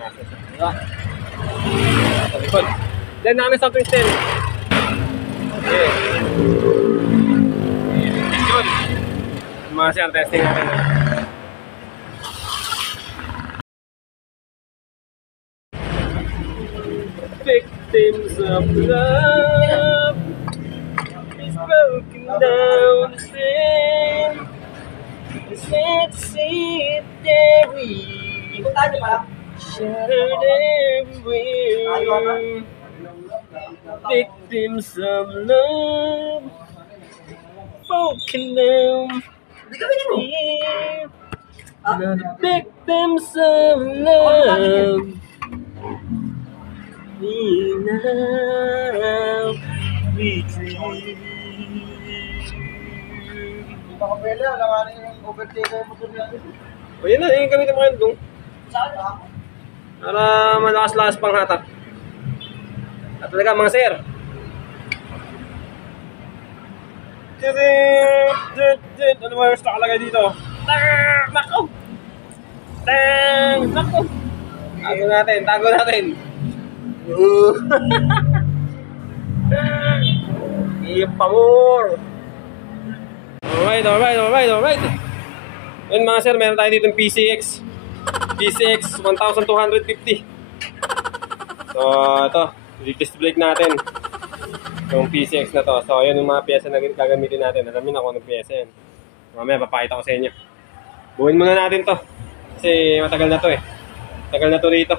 Diba? Sa likod. Then namin sa twistin. Okay. Yun. Mga sir, testing natin. Victims of love is broken down the pain. It's sad to see it there we shattered everywhere. Victims of love broken down here. Now the victims of love we now retreat. O yun na, yung gamitin mo kayo dong. Para malakas-lakas pang hatak. At talaga mga sir. Ano ba yung nakalagay dito? Nako! Nako! Tago natin. Ipamor! Alright. Yun mga sir, meron tayo dito yung PCX 1250. So ito, i-test brake natin yung PCX na to. So yun yung mga pyesa na gagamitin natin. Alam niyo na kung anong pyesa yan. Mamaya papakita ko sa inyo. Buuin muna natin to kasi matagal na to Tagal na to rito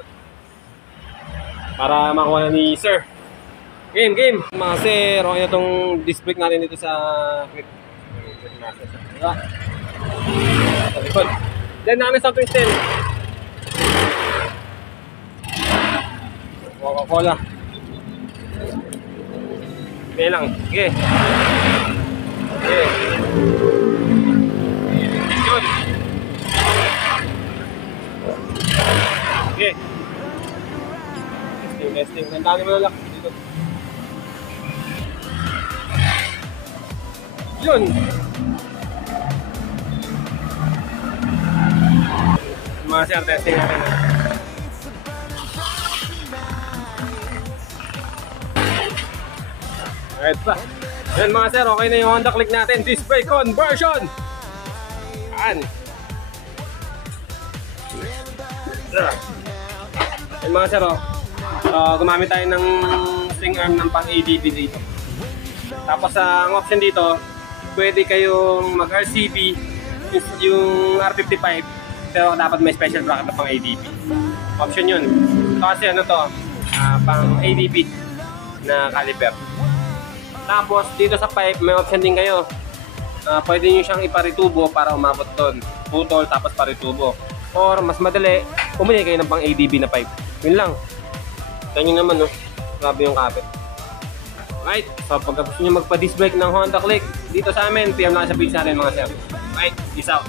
para makuha na ni sir. Game! Mga sir, okay na itong disc brake natin dito sa diba? Sa likod. Then namin sa twistin. Coca-Cola. Okay lang. Sige. Yun. Okay. Testing. Nandali mo na lang dito. Yun. Mga sir, testing natin. Alright pa. Yan mga sir, okay na yung Honda Click natin. Disc brake conversion. Yan. Yan mga sir, gumamit tayo ng string arm ng pang ADB dito. Tapos ang option dito, pwede kayong mag-RCB yung R55, pero dapat may special bracket na pang ADB. Option yun. Kasi ano to, pang ADB na caliper. Tapos dito sa pipe, may option din kayo. Pwede nyo siyang iparitubo para umabot doon. Putol tapos paritubo. Or mas madali, pumili kayo ng pang ADB na pipe. Yun lang. Ito nyo naman, no? Grabe yung kapit. Right, so pagka gusto nyo magpa-disc brake ng Honda Click dito sa amin, PM lang sa page natin mga sir. Right, peace out.